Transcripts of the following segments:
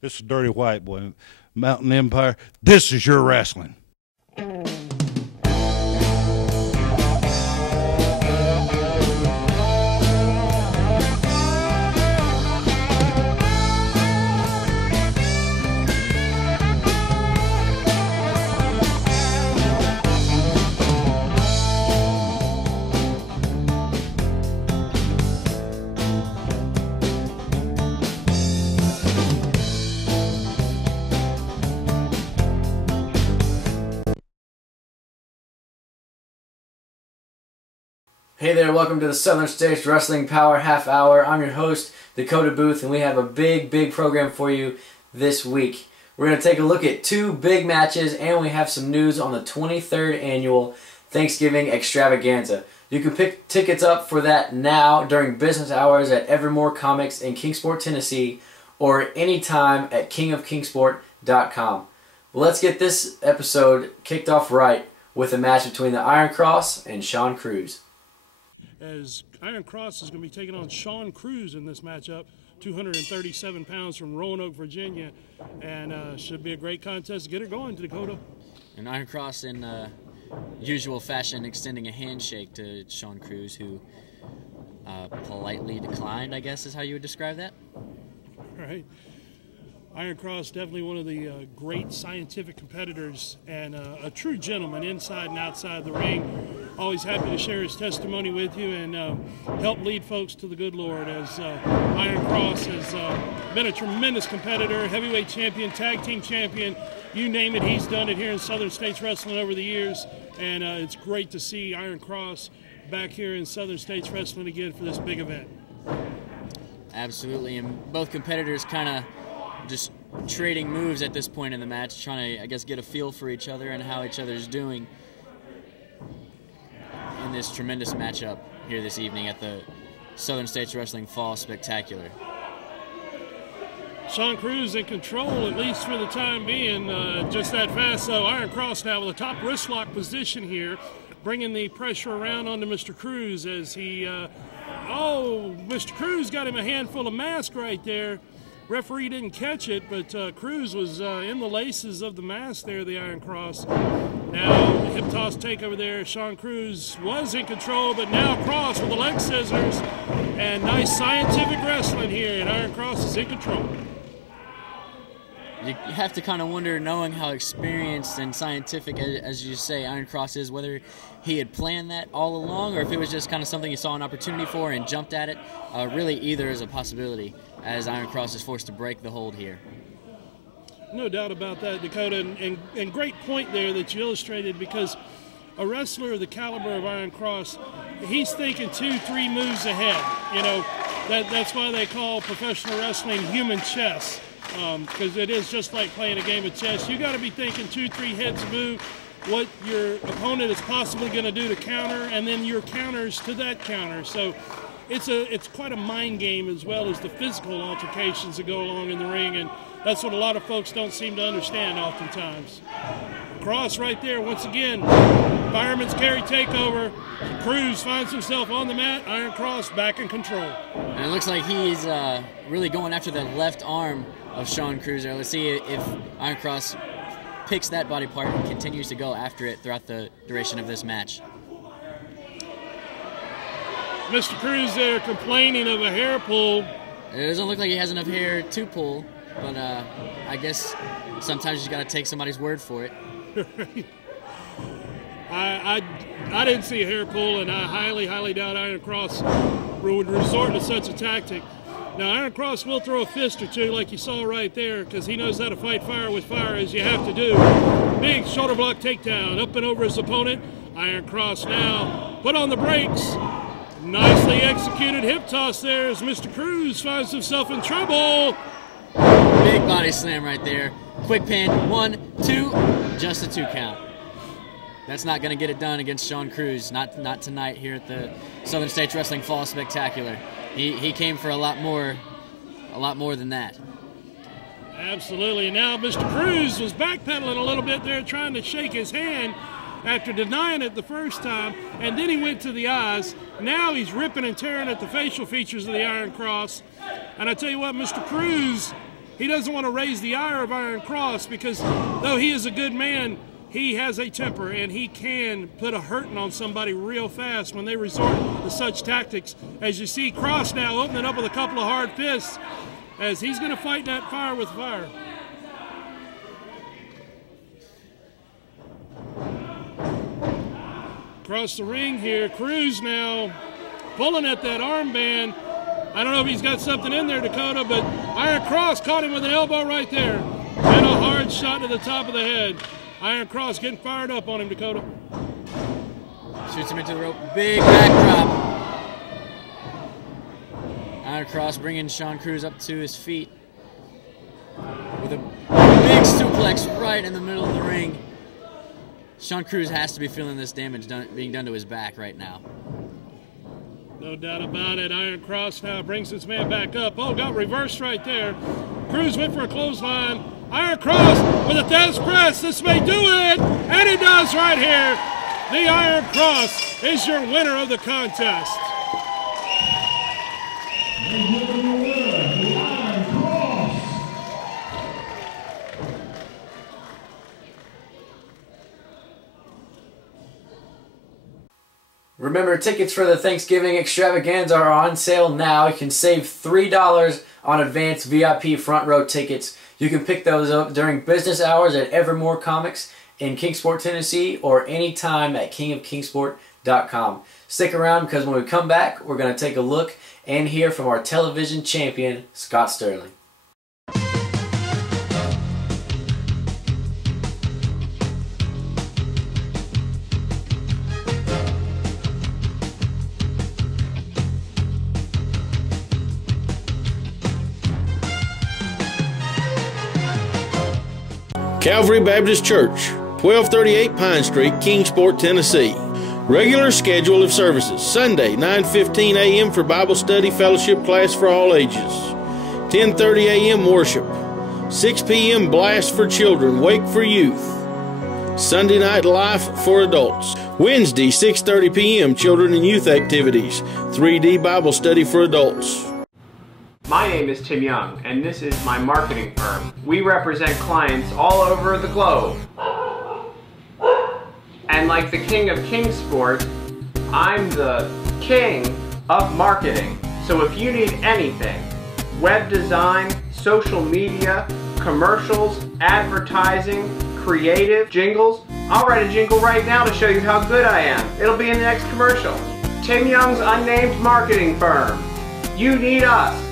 This is Dirty White Boy, Mountain Empire. This is your wrestling. Hey there, welcome to the Southern States Wrestling Power Half Hour. I'm your host, Dakota Booth, and we have a big program for you this week. We're going to take a look at two big matches, and we have some news on the 23rd Annual Thanksgiving Extravaganza. You can pick tickets up for that now during business hours at Evermore Comics in Kingsport, Tennessee, or anytime at kingofkingsport.com. Let's get this episode kicked off right with a match between the Iron Cross and Shawn Cruz. As Iron Cross is going to be taking on Shawn Cruz in this matchup, 237 pounds from Roanoke, Virginia, and should be a great contest. Get her going, Dakota. And Iron Cross, in usual fashion, extending a handshake to Shawn Cruz, who politely declined, I guess is how you would describe that. Right. Iron Cross, definitely one of the great scientific competitors and a true gentleman inside and outside the ring. Always happy to share his testimony with you and help lead folks to the good Lord, as Iron Cross has been a tremendous competitor, heavyweight champion, tag team champion, you name it, he's done it here in Southern States Wrestling over the years, and it's great to see Iron Cross back here in Southern States Wrestling again for this big event. Absolutely, and both competitors kind of just trading moves at this point in the match, trying to, I guess, get a feel for each other and how each other's doing in this tremendous matchup here this evening at the Southern States Wrestling Fall Spectacular. Shawn Cruz in control, at least for the time being, just that fast. So Iron Cross now with a top wrist lock position here, bringing the pressure around onto Mr. Cruz as he, Mr. Cruz got him a handful of mask right there. Referee didn't catch it, but Cruz was in the laces of the mask there, the Iron Cross. Now, hip toss takeover there. Shawn Cruz was in control, but now Cross with the leg scissors. And nice scientific wrestling here, and Iron Cross is in control. You have to kind of wonder, knowing how experienced and scientific, as you say, Iron Cross is, whether he had planned that all along or if it was just kind of something he saw an opportunity for and jumped at it. Really, either is a possibility, as Iron Cross is forced to break the hold here. No doubt about that, Dakota, and great point there that you illustrated, because a wrestler of the caliber of Iron Cross, he's thinking 2-3 moves ahead. You know, that's why they call professional wrestling human chess, because it is just like playing a game of chess. You got to be thinking 2-3 heads move, what your opponent is possibly going to do to counter, and then your counters to that counter. So it's quite a mind game, as well as the physical altercations that go along in the ring, and that's what a lot of folks don't seem to understand oftentimes. Cross right there, once again, fireman's carry takeover. Cruz finds himself on the mat. Iron Cross back in control. And it looks like he's really going after the left arm of Shawn Cruz. Let's see if Iron Cross picks that body part and continues to go after it throughout the duration of this match. Mr. Cruz there complaining of a hair pull. It doesn't look like he has enough hair to pull, but I guess sometimes you got to take somebody's word for it. I didn't see a hair pull, and I highly doubt Iron Cross would resort to such a tactic. Now, Iron Cross will throw a fist or two, like you saw right there, because he knows how to fight fire with fire, as you have to do. Big shoulder block takedown, up and over his opponent. Iron Cross now put on the brakes. Nicely executed hip toss there as Mr. Cruz finds himself in trouble. Big body slam right there. Quick pin, 1, 2, just a 2 count. That's not going to get it done against Shawn Cruz. Not tonight here at the Southern States Wrestling Fall Spectacular. He came for a lot more than that. Absolutely. And now Mr. Cruz was backpedaling a little bit there, trying to shake his hand after denying it the first time, and then he went to the eyes. Now he's ripping and tearing at the facial features of the Iron Cross. And I tell you what, Mr. Cruz he doesn't want to raise the ire of Iron Cross, because though he is a good man, he has a temper, and he can put a hurting on somebody real fast when they resort to such tactics. As you see, Cross now opening up with a couple of hard fists, as he's going to fight that fire with fire. Across the ring here, Cruz now pulling at that armband. I don't know if he's got something in there, Dakota, but Iron Cross caught him with an elbow right there. And a hard shot to the top of the head. Iron Cross getting fired up on him, Dakota. Shoots him into the rope. Big backdrop. Iron Cross bringing Shawn Cruz up to his feet with a big suplex right in the middle of the ring. Shawn Cruz has to be feeling this damage being done to his back right now. No doubt about it. Iron Cross now brings his man back up. Oh, got reversed right there. Cruz went for a clothesline. Iron Cross with a death press. This may do it. And it does right here. The Iron Cross is your winner of the contest. Remember, tickets for the Thanksgiving Extravaganza are on sale now. You can save $3 on advanced VIP front row tickets. You can pick those up during business hours at Evermore Comics in Kingsport, Tennessee, or anytime at kingofkingsport.com. Stick around, because when we come back, we're going to take a look and hear from our television champion, Scott Sterling. Calvary Baptist Church, 1238 Pine Street, Kingsport, Tennessee. Regular schedule of services: Sunday, 9:15 a.m. for Bible study fellowship class for all ages. 10:30 a.m. worship. 6 p.m. blast for children, wake for youth. Sunday night life for adults. Wednesday, 6:30 p.m. children and youth activities. 3D Bible study for adults. My name is Tim Young, and this is my marketing firm. We represent clients all over the globe. And like the king of Kingsport, I'm the king of marketing. So if you need anything, web design, social media, commercials, advertising, creative, jingles, I'll write a jingle right now to show you how good I am. It'll be in the next commercial. Tim Young's Unnamed Marketing Firm. You need us.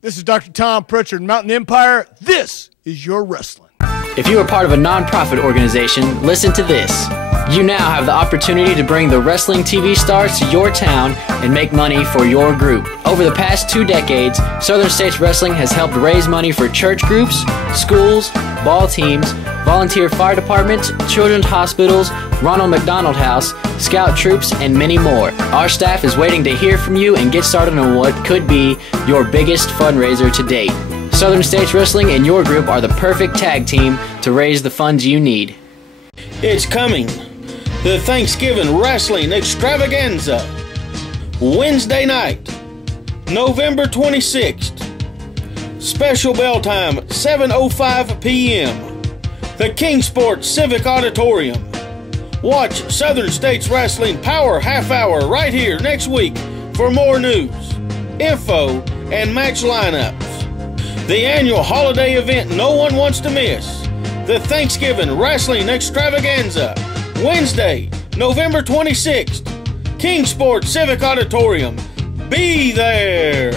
This is Dr. Tom Pritchard, Mountain Empire. This is your wrestling. If you are part of a non-profit organization, listen to this. You now have the opportunity to bring the wrestling TV stars to your town and make money for your group. Over the past 2 decades, Southern States Wrestling has helped raise money for church groups, schools, ball teams, volunteer fire departments, children's hospitals, Ronald McDonald House, scout troops, and many more. Our staff is waiting to hear from you and get started on what could be your biggest fundraiser to date. Southern States Wrestling and your group are the perfect tag team to raise the funds you need. It's coming. The Thanksgiving Wrestling Extravaganza. Wednesday night, November 26th. Special bell time, 7:05 p.m. The Kingsport Civic Auditorium. Watch Southern States Wrestling Power Half Hour right here next week for more news, info, and match lineups. The annual holiday event no one wants to miss. The Thanksgiving Wrestling Extravaganza. Wednesday, November 26th. Kingsport Civic Auditorium. Be there!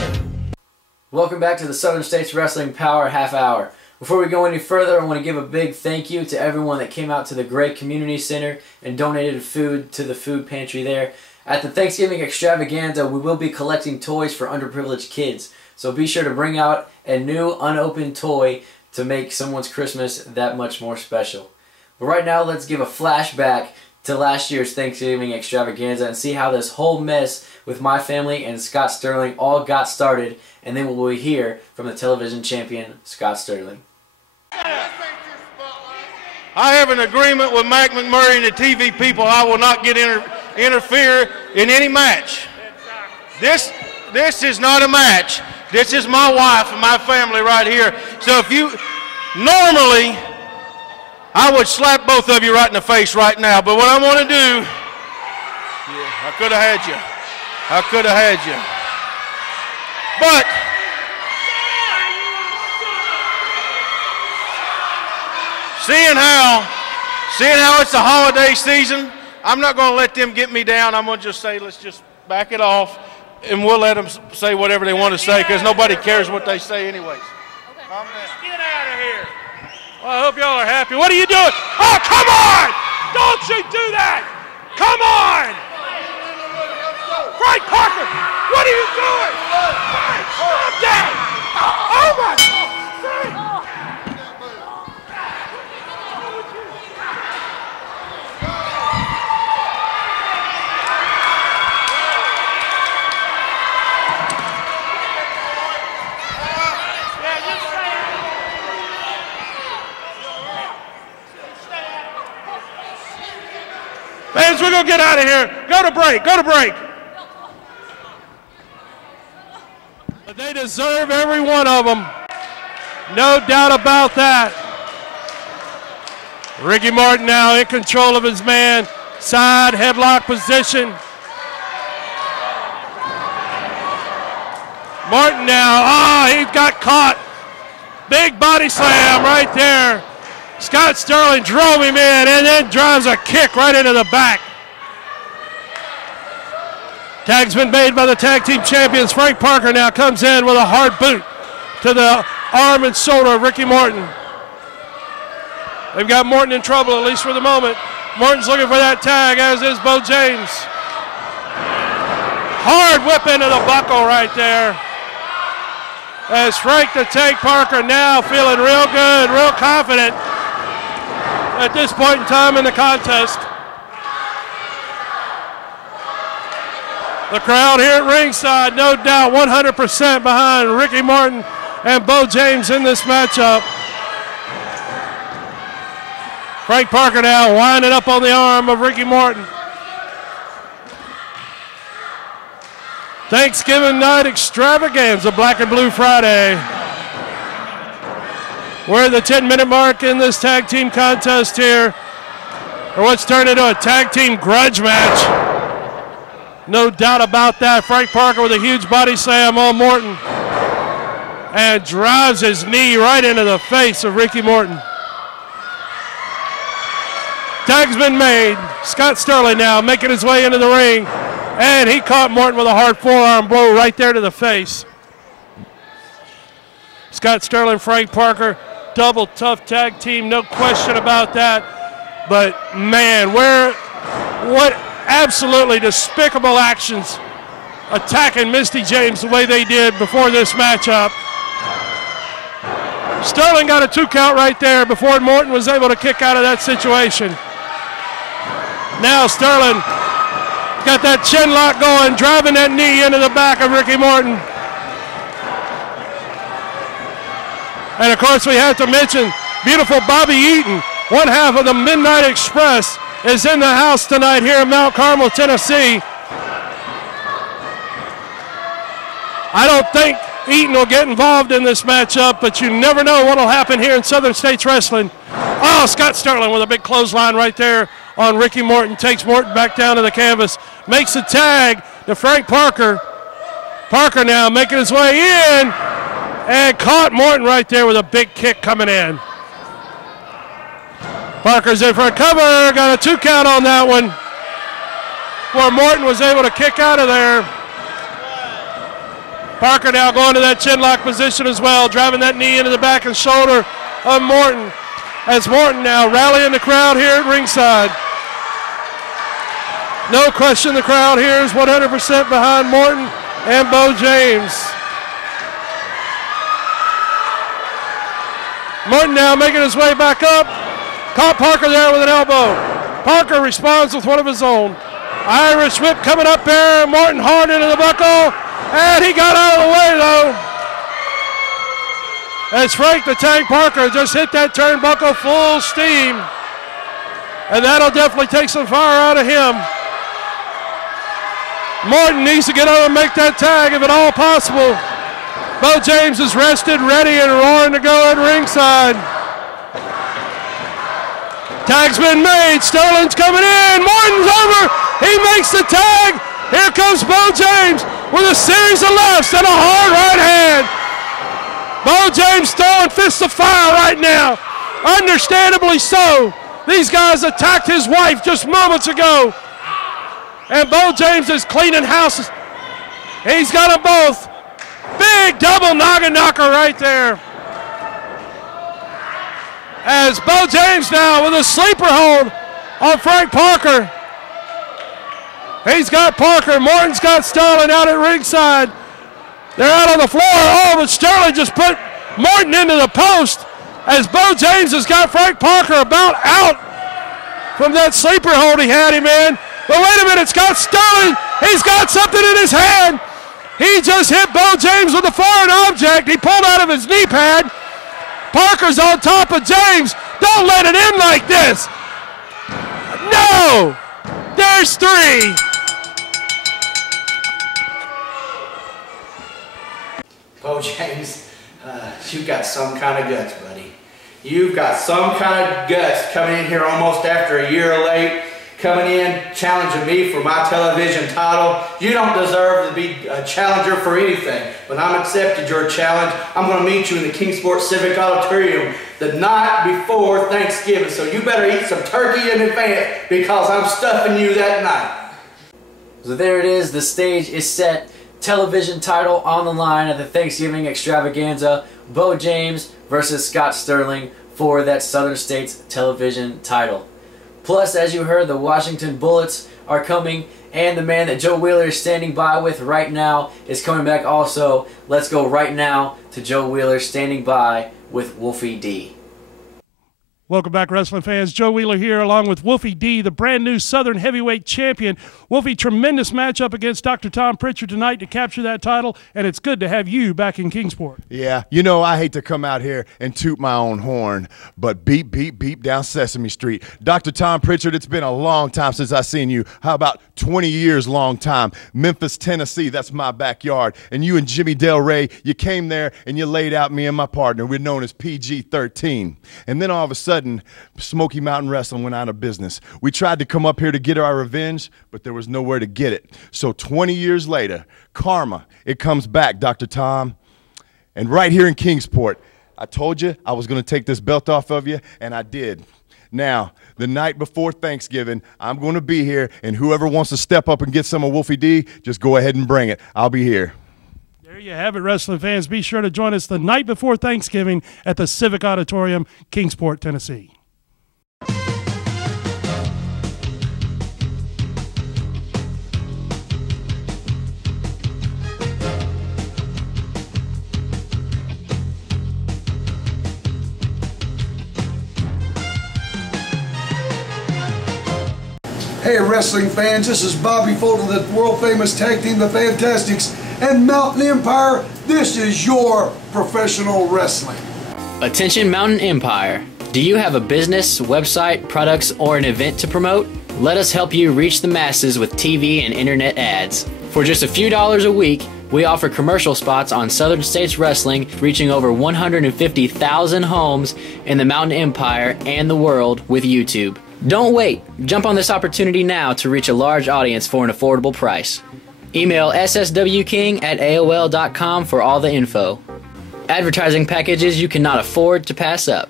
Welcome back to the Southern States Wrestling Power Half Hour. Before we go any further, I want to give a big thank you to everyone that came out to the great community center and donated food to the food pantry there. At the Thanksgiving Extravaganza, we will be collecting toys for underprivileged kids. So be sure to bring out a new unopened toy to make someone's Christmas that much more special. But right now, let's give a flashback to last year's Thanksgiving Extravaganza and see how this whole mess with my family and Scott Sterling all got started, and then we'll hear from the television champion, Scott Sterling. I have an agreement with Mac McMurray and the TV people. I will not interfere in any match. This is not a match. This is my wife and my family right here. So if you, normally, I would slap both of you right in the face right now. But what I'm going to do, I could have had you. I could have had you. But seeing how it's the holiday season, I'm not going to let them get me down. I'm going to just say, let's just back it off, and we'll let them say whatever they want to say because nobody cares what they say anyways. Let's get out of here. Well, I hope y'all are happy. What are you doing? Oh, come on! Don't you do that! Come on! Frank Parker, what are you doing? Frank, stop that! Oh, my Frank! Fans, we're going to get out of here. Go to break. Go to break. But they deserve every one of them. No doubt about that. Ricky Morton now in control of his man. Side headlock position. Morton now. Oh, he got caught. Big body slam right there. Scott Sterling drove him in and then drives a kick right into the back. Tag's been made by the tag team champions. Frank Parker now comes in with a hard boot to the arm and shoulder of Ricky Morton. They've got Morton in trouble, at least for the moment. Morton's looking for that tag, as is Beau James. Hard whip into the buckle right there. As Frank the Tank Parker now feeling real good, real confident at this point in time in the contest. The crowd here at ringside, no doubt 100% behind Ricky Morton and Beau James in this matchup. Frank Parker now winding up on the arm of Ricky Morton. Thanksgiving night extravaganza, Black and Blue Friday. We're at the 10-minute mark in this tag team contest here, or what's turned into a tag team grudge match. No doubt about that. Frank Parker with a huge body slam on Morton and drives his knee right into the face of Ricky Morton. Tag's been made. Scott Sterling now making his way into the ring, and he caught Morton with a hard forearm blow right there to the face. Scott Sterling, Frank Parker, double tough tag team, no question about that. But man, what absolutely despicable actions attacking Misty James the way they did before this matchup. Sterling got a 2 count right there before Morton was able to kick out of that situation. Now Sterling got that chin lock going, driving that knee into the back of Ricky Morton. And of course we have to mention beautiful Bobby Eaton, one half of the Midnight Express, is in the house tonight here in Mount Carmel, Tennessee. I don't think Eaton will get involved in this matchup, but you never know what will happen here in Southern States Wrestling. Oh, Scott Sterling with a big clothesline right there on Ricky Morton, takes Morton back down to the canvas, makes a tag to Frank Parker. Parker now making his way in and caught Morton right there with a big kick coming in. Parker's in for a cover, got a 2 count on that one, where Morton was able to kick out of there. Parker now going to that chin lock position as well, driving that knee into the back and shoulder of Morton, as Morton now rallying the crowd here at ringside. No question the crowd here is 100% behind Morton and Beau James. Morton now making his way back up. Caught Parker there with an elbow. Parker responds with one of his own. Irish whip coming up there. Morton hard into the buckle. And he got out of the way, though. As Frank the Tank Parker just hit that turnbuckle full steam. And that'll definitely take some fire out of him. Morton needs to get over and make that tag if at all possible. Beau James is rested, ready, and roaring to go at ringside. Tag's been made. Sterling's coming in. Morton's over. He makes the tag. Here comes Beau James with a series of lefts and a hard right hand. Beau James throwing fists of fire right now. Understandably so. These guys attacked his wife just moments ago. And Beau James is cleaning house. He's got them both. Big double noggin knocker right there. As Beau James now with a sleeper hold on Frank Parker. He's got Parker. Morton's got Sterling out at ringside. They're out on the floor. Oh, but Sterling just put Morton into the post as Beau James has got Frank Parker about out from that sleeper hold he had him in. But wait a minute, Scott Sterling, he's got something in his hand. He just hit Beau James with a foreign object. He pulled out of his knee pad. Parker's on top of James. Don't let it in like this. No! There's three. Beau James, you've got some kind of guts, buddy. You've got some kind of guts coming in here almost after a year late, coming in, challenging me for my television title. You don't deserve to be a challenger for anything, but I'm accepted your challenge. I'm going to meet you in the Kingsport Civic Auditorium the night before Thanksgiving, so you better eat some turkey in advance because I'm stuffing you that night. So there it is. The stage is set. Television title on the line at the Thanksgiving Extravaganza. Beau James versus Scott Sterling for that Southern States television title. Plus, as you heard, the Washington Bullets are coming, and the man that Joe Wheeler is standing by with right now is coming back also. Let's go right now to Joe Wheeler standing by with Wolfie D. Welcome back, wrestling fans. Joe Wheeler here along with Wolfie D, the brand new Southern Heavyweight Champion. Wolfie, tremendous matchup against Dr. Tom Pritchard tonight to capture that title, and it's good to have you back in Kingsport. Yeah, you know, I hate to come out here and toot my own horn, but beep, beep, beep down Sesame Street. Dr. Tom Pritchard, it's been a long time since I've seen you. How about 20 years long time? Memphis, Tennessee, that's my backyard. And you and Jimmy Del Rey, you came there and you laid out me and my partner. We're known as PG-13. And then all of a sudden, Smoky Mountain Wrestling went out of business. We tried to come up here to get our revenge, but there was nowhere to get it. So 20 years later, karma, it comes back, Dr. Tom. And right here in Kingsport, I told you I was going to take this belt off of you, and I did. Now, the night before Thanksgiving, I'm going to be here, and whoever wants to step up and get some of Wolfie D, just go ahead and bring it. I'll be here. There you have it, wrestling fans. Be sure to join us the night before Thanksgiving at the Civic Auditorium, Kingsport, Tennessee. Hey wrestling fans, this is Bobby Fulton, the world famous tag team, the Fantastics, and Mountain Empire. This is your professional wrestling. Attention Mountain Empire. Do you have a business, website, products, or an event to promote? Let us help you reach the masses with TV and internet ads. For just a few dollars a week, we offer commercial spots on Southern States Wrestling, reaching over 150,000 homes in the Mountain Empire and the world with YouTube. Don't wait. Jump on this opportunity now to reach a large audience for an affordable price. Email sswking@aol.com for all the info. Advertising packages you cannot afford to pass up.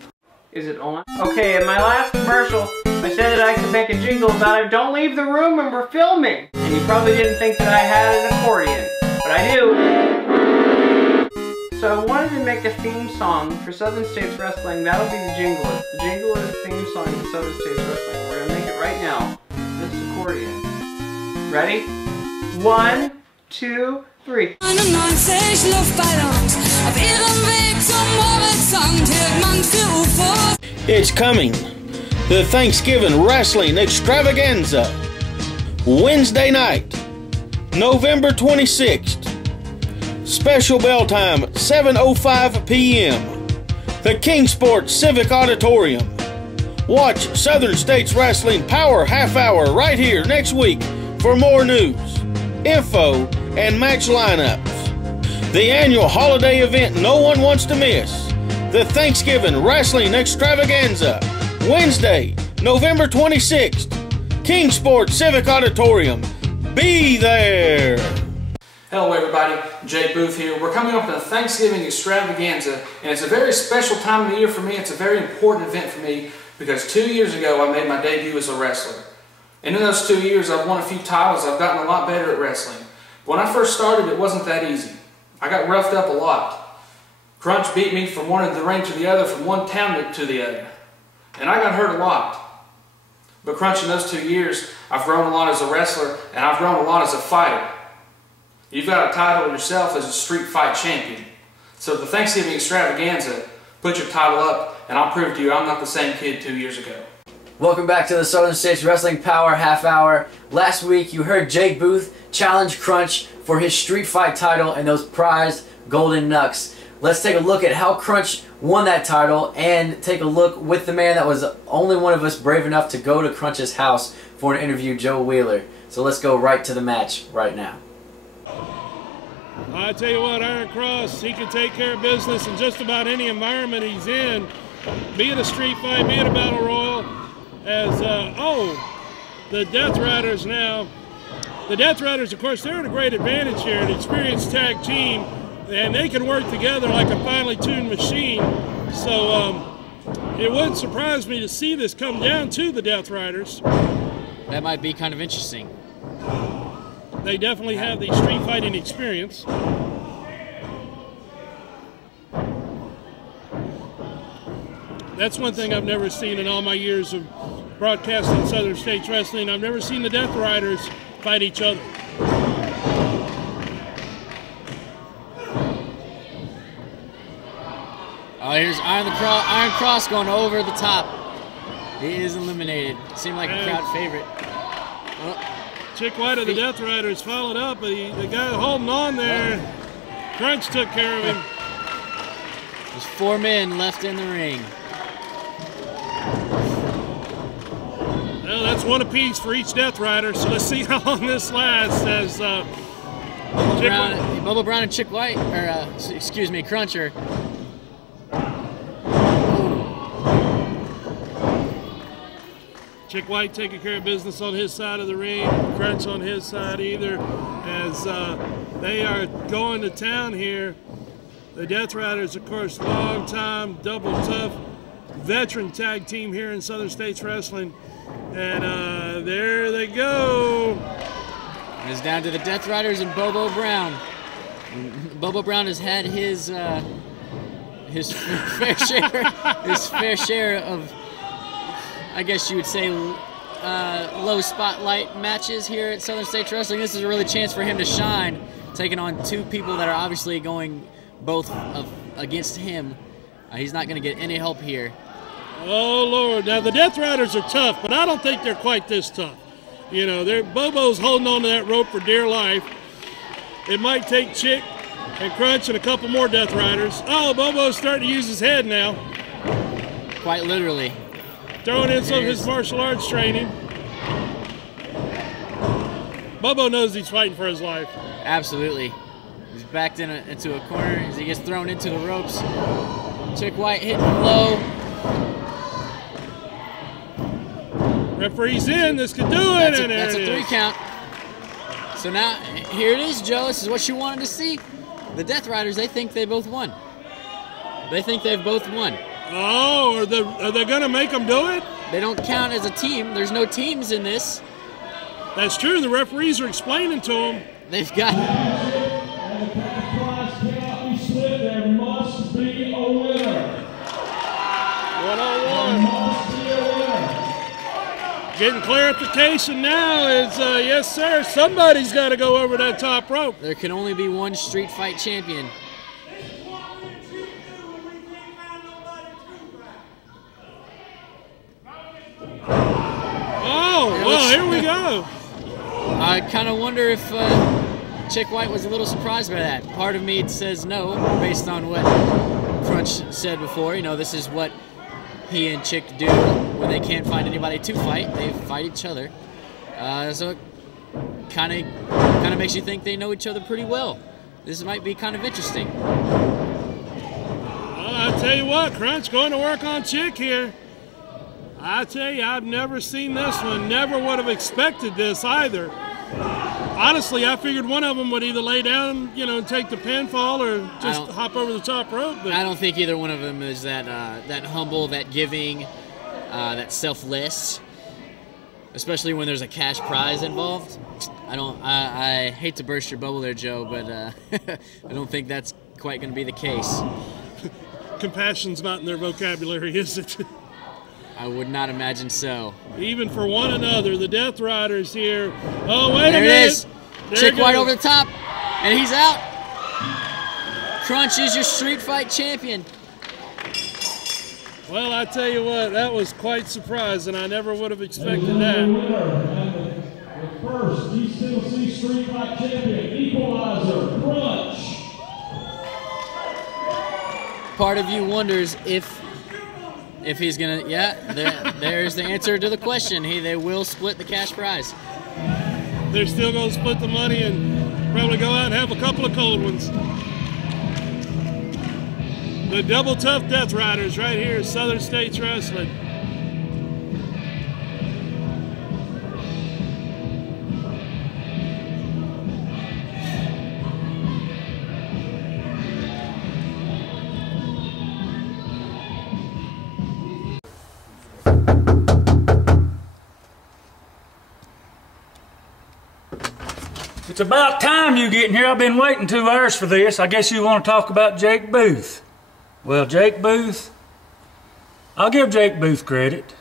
Is it on? Okay, in my last commercial, I said that I could make a jingle about it. Don't leave the room and we're filming. And you probably didn't think that I had an accordion, but I do. So I wanted to make a theme song for Southern States Wrestling. That'll be the jingle. The jingle is the theme song for Southern States Wrestling. We're gonna make it right now. This accordion. Ready? 1, 2, 3. 91 Luftballons auf ihrem Weg zum Horizont hält man für UFOs. It's coming. The Thanksgiving Wrestling Extravaganza. Wednesday night, November 26th. Special bell time, 7:05 p.m. The Kingsport Civic Auditorium. Watch Southern States Wrestling Power Half Hour right here next week for more news, info, and match lineups. the annual holiday event no one wants to miss, the Thanksgiving Wrestling Extravaganza, Wednesday, November 26th, Kingsport Civic Auditorium. Be there! Hello everybody, Jake Booth here. We're coming up with a Thanksgiving Extravaganza, and it's a very special time of the year for me. It's a very important event for me because 2 years ago I made my debut as a wrestler. And in those 2 years I've won a few titles, I've gotten a lot better at wrestling. But when I first started it wasn't that easy. I got roughed up a lot. Krunch beat me from one end of the ring to the other, from one town to the other. And I got hurt a lot. But Krunch, in those 2 years, I've grown a lot as a wrestler, and I've grown a lot as a fighter. You've got a title yourself as a street fight champion. So the Thanksgiving Extravaganza, put your title up, and I'll prove to you I'm not the same kid 2 years ago. Welcome back to the Southern States Wrestling Power Half Hour. Last week you heard Jake Booth challenge Krunch for his street fight title and those prized golden knucks. Let's take a look at how Krunch won that title and take a look with the man that was only one of us brave enough to go to Krunch's house for an interview, Joe Wheeler. So let's go right to the match right now. I tell you what, Iron Cross, he can take care of business in just about any environment he's in, be it a street fight, be it a battle royal. As the Death Riders now. The Death Riders, of course, they're at a great advantage here, an experienced tag team, and they can work together like a finely tuned machine. So it wouldn't surprise me to see this come down to the Death Riders. That might be kind of interesting. They definitely have the street fighting experience. That's one thing I've never seen in all my years of broadcasting Southern States Wrestling. I've never seen the Death Riders fight each other. Oh, here's Iron Cross going over the top. He is eliminated. Seemed like a crowd favorite. Oh. Chick White of the Death Riders followed up, but the guy holding on there, Krunch took care of him. There's 4 men left in the ring. Well, that's one apiece for each Death Rider, so let's see how long this lasts. As Bubba Brown and Chick White, or excuse me, Krunch. Chick White taking care of business on his side of the ring, Krunch on his side either, as they are going to town here. The Death Riders, of course, long-time, double tough, veteran tag team here in Southern States Wrestling. And there they go. It's down to the Death Riders and Bobo Brown. Bobo Brown has had his fair share of, I guess you would say, low spotlight matches here at Southern States Wrestling. This is a really chance for him to shine, taking on 2 people that are obviously going both against him. He's not going to get any help here. Oh, Lord. Now, the Death Riders are tough, but I don't think they're quite this tough. You know, Bobo's holding on to that rope for dear life. It might take Chick and Krunch and a couple more Death Riders. Oh, Bobo's starting to use his head now. Quite literally. Throwing in some of his martial arts training. Bobo knows he's fighting for his life. Absolutely. He's backed into a corner as he gets thrown into the ropes. Chick White hitting low. Referee's in. This could do it. That's a 3 count. So now, here it is, Joe. This is what you wanted to see. The Death Riders, they think they both won. They think they've both won. Oh, are they going to make them do it? They don't count as a team. There's no teams in this. That's true. The referees are explaining to them. They've got... There must be a winner. 1-on-1. Getting clarification now is, yes, sir, somebody's got to go over that top rope. There can only be one street fight champion. Oh, well, here we go. I kind of wonder if Chick White was a little surprised by that. Part of me says no, based on what Krunch said before. You know, this is what he and Chick do when they can't find anybody to fight. They fight each other. So it kind of makes you think they know each other pretty well. this might be kind of interesting. I tell you what, Krunch going to work on Chick here. I tell you, I've never seen this one. Never would have expected this either. Honestly, I figured one of them would either lay down, you know, and take the pinfall, or just hop over the top rope. But I don't think either one of them is that that humble, that giving, that selfless. Especially when there's a cash prize involved. I hate to burst your bubble there, Joe, but I don't think that's quite going to be the case. Compassion's not in their vocabulary, is it? I would not imagine so. Even for one another, the Death Riders here. Oh, wait a minute. There it is. Chick right over the top, and he's out. Krunch is your street fight champion. Well, I tell you what, that was quite surprising. I never would have expected that. The first East Tennessee Street Fight Champion, Equalizer, Krunch. Part of you wonders if he's gonna. Yeah, there's the answer to the question. They will split the cash prize. They're still gonna split the money and probably go out and have a couple of cold ones. The Double Tough Death Riders right here at Southern States Wrestling. It's about time you get in here. I've been waiting 2 hours for this. I guess you want to talk about Jake Booth. Well, Jake Booth, I'll give Jake Booth credit.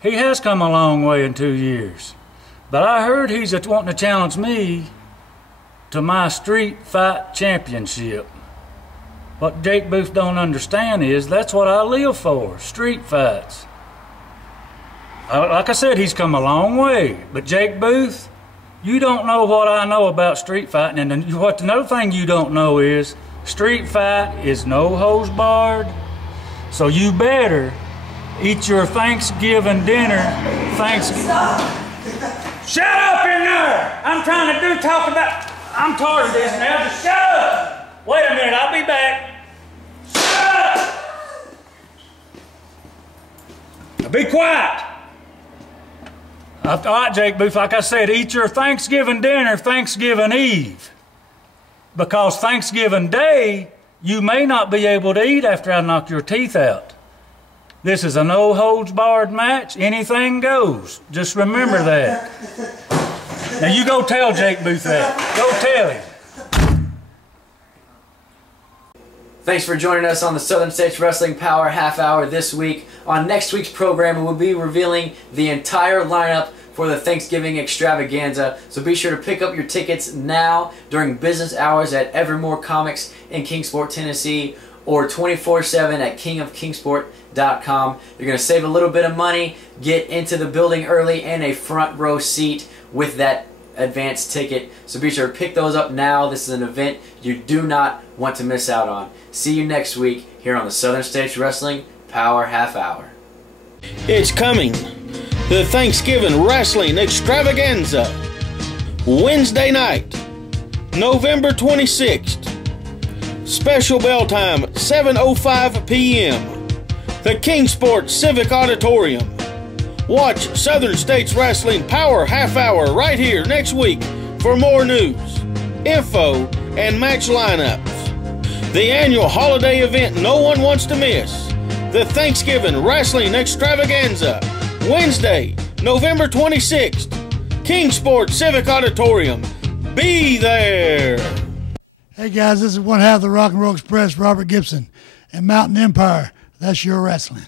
He has come a long way in 2 years. But I heard he's wanting to challenge me to my street fight championship. What Jake Booth don't understand is that's what I live for, street fights. Like I said, he's come a long way. But Jake Booth, you don't know what I know about street fighting. And another thing you don't know is street fight is no hose barred. So you better eat your Thanksgiving dinner. Shut up in there! I'm trying to talk about. I'm tired of this now. Just shut up! Wait a minute, I'll be back. Shut up! Now be quiet. All right, Jake Booth, like I said, eat your Thanksgiving dinner Thanksgiving Eve. Because Thanksgiving Day, you may not be able to eat after I knock your teeth out. This is a no-holds-barred match. Anything goes. Just remember that. Now you go tell Jake Booth that. Go tell him. Thanks for joining us on the Southern States Wrestling Power Half Hour this week. On next week's program, we'll be revealing the entire lineup for the Thanksgiving Extravaganza. So be sure to pick up your tickets now during business hours at Evermore Comics in Kingsport, Tennessee, or 24/7 at kingofkingsport.com. You're going to save a little bit of money, get into the building early, and a front row seat with that advanced ticket. So be sure to pick those up now. This is an event you do not want to miss out on. See you next week here on the Southern States Wrestling Power Half Hour. It's coming. The Thanksgiving Wrestling Extravaganza. Wednesday night, November 26th. Special bell time, 7:05 p.m. The Kingsport Civic Auditorium. Watch Southern States Wrestling Power Half Hour right here next week for more news, info, and match lineups. The annual holiday event no one wants to miss. The Thanksgiving Wrestling Extravaganza. Wednesday, November 26th. Kingsport Civic Auditorium. Be there. Hey guys, this is one half of the Rock and Roll Express, Robert Gibson, and Mountain Empire. That's your wrestling.